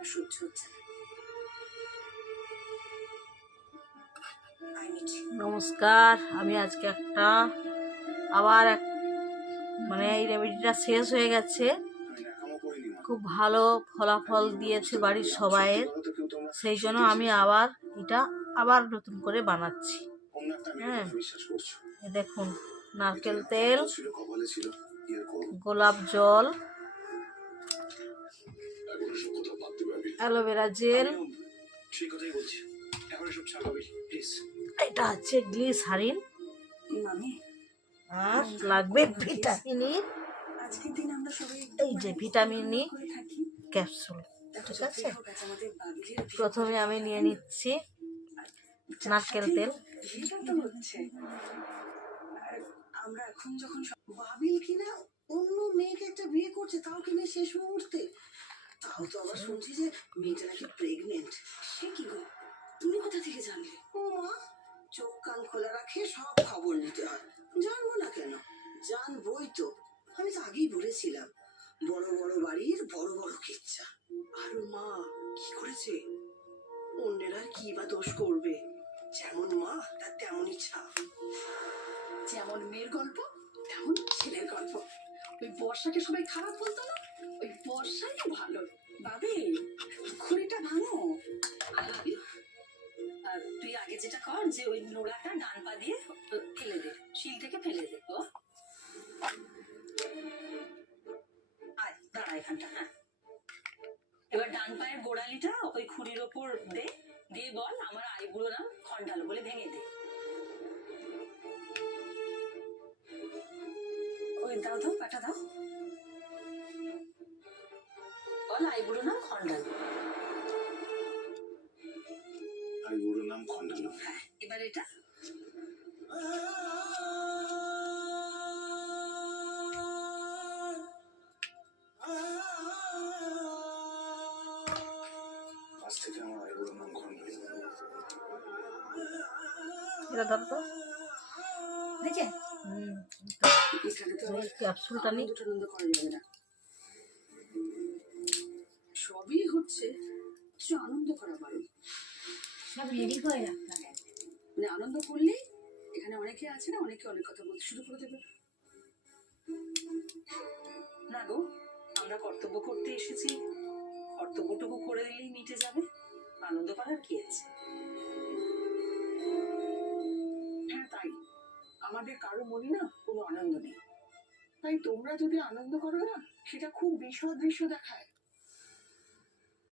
আমার সহ্য হচ্ছে না। নমস্কার, আমি আজকে আবার মানে এই রেমেডিটা শেষ হয়ে গেছে, খুব ভালো ফলাফল দিয়েছে বাড়ির সবাইয়ের, সেই জন্য আমি আবার নতুন করে বানাচ্ছি। হ্যাঁ, দেখুন, নারকেল তেল, গোলাপ জল, অ্যালোভেরা জেল, এটা হচ্ছে গ্লিসারিন, আর লাগবে ভিটামিন ই, এই যে ভিটামিন ই ক্যাপসুল। ঠিক আছে, প্রথমে আমি নিয়ে নিচ্ছি নারকেল তেল। আমরা এখন যখন বাবিল কিনা অন্য মেয়েকে একটা বিয়ে করছে, তাও কিনা শেষ মুহূর্তে, তাও তো আবার শুনছি যে মেয়েটা নাকি প্রেগনেন্ট। সে কি গো, তুমি কোথা থেকে জানলে? ও মা, চোখ কান খোলা রাখে সব খবর নিতে হয়। জানবো না কেন, জানবই তো। আমি তো আগেই বলেছিলাম, বড় বড় বাড়ির বড় বড় কিচ্ছা। আর মা কি করেছে? অন্যের আর কি বা দোষ করবে? যেমন মা তার তেমনই ছাপ। যেমন মেয়ের গল্প তেমন ছেলের গল্প। ওই বর্ষাকে সবাই খারাপ বলতো না, ওই বর্ষাই ভালো। বাবি, খুঁড়িটা ভাঙো। ভাবি, তুই আগে যেটা কর, যে ওই নোড়াটা ডান পা দিয়ে ফেলে দে, শিল থেকে ফেলে দে। ও আয়, দাঁড়া এখানটা। হ্যাঁ, এবার ডান পায়ের গোড়ালিটা ওই খুঁড়ির ওপর দে, দিয়ে বল, আমার আইবুড়ো নাম খন্ডাল বলে ভেঙে দে। ওই দাও দাও, পাটা দাও, বল আইবুড়ো নাম খন্ডাল। আইবুড়ো নাম খন্ডাল। হ্যাঁ, এবার এটা আজ থেকে আমার আইবুড়ো নাম খন্ডাল। এটা ধর তো, দেখে ক্যাপসুলটা নিয়ে আনন্দ করা যাবে না। সবই হচ্ছে, কিছু আনন্দ করা বারণ। সব রেডি করে রাখতে হবে, মানে আনন্দ করলে এখানে অনেকে আছে না, অনেকে অনেক কথা বলতে শুরু করে দেবে। না গো, আমরা কর্তব্য করতে এসেছি, কর্তব্যটুকু করে দিলেই মিটে যাবে, আনন্দ করার কি আছে? হ্যাঁ তাই, আমাদের কারো মনে না কোনো আনন্দ নেই, তাই তোমরা যদি আনন্দ করো না, সেটা খুব বিশদ দৃশ্য দেখায়।